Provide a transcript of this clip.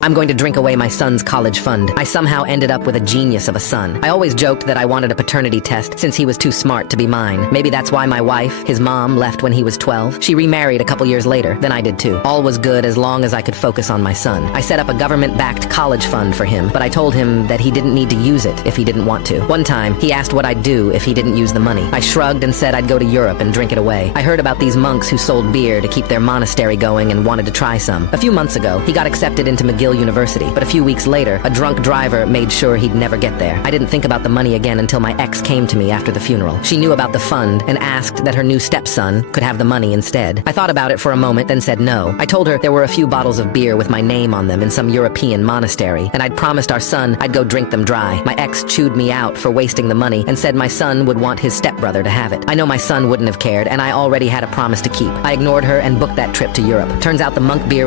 I'm going to drink away my son's college fund. I somehow ended up with a genius of a son. I always joked that I wanted a paternity test since he was too smart to be mine. Maybe that's why my wife, his mom, left when he was 12. She remarried a couple years later, then I did too. All was good as long as I could focus on my son. I set up a government-backed college fund for him, but I told him that he didn't need to use it if he didn't want to. One time, he asked what I'd do if he didn't use the money. I shrugged and said I'd go to Europe and drink it away. I heard about these monks who sold beer to keep their monastery going and wanted to try some. A few months ago, he got accepted into McGill University, but a few weeks later, a drunk driver made sure he'd never get there. I didn't think about the money again until my ex came to me after the funeral. She knew about the fund and asked that her new stepson could have the money instead. I thought about it for a moment, then said no. I told her there were a few bottles of beer with my name on them in some European monastery, and I'd promised our son I'd go drink them dry. My ex chewed me out for wasting the money and said my son would want his stepbrother to have it. I know my son wouldn't have cared, and I already had a promise to keep. I ignored her and booked that trip to Europe. Turns out the monk beer is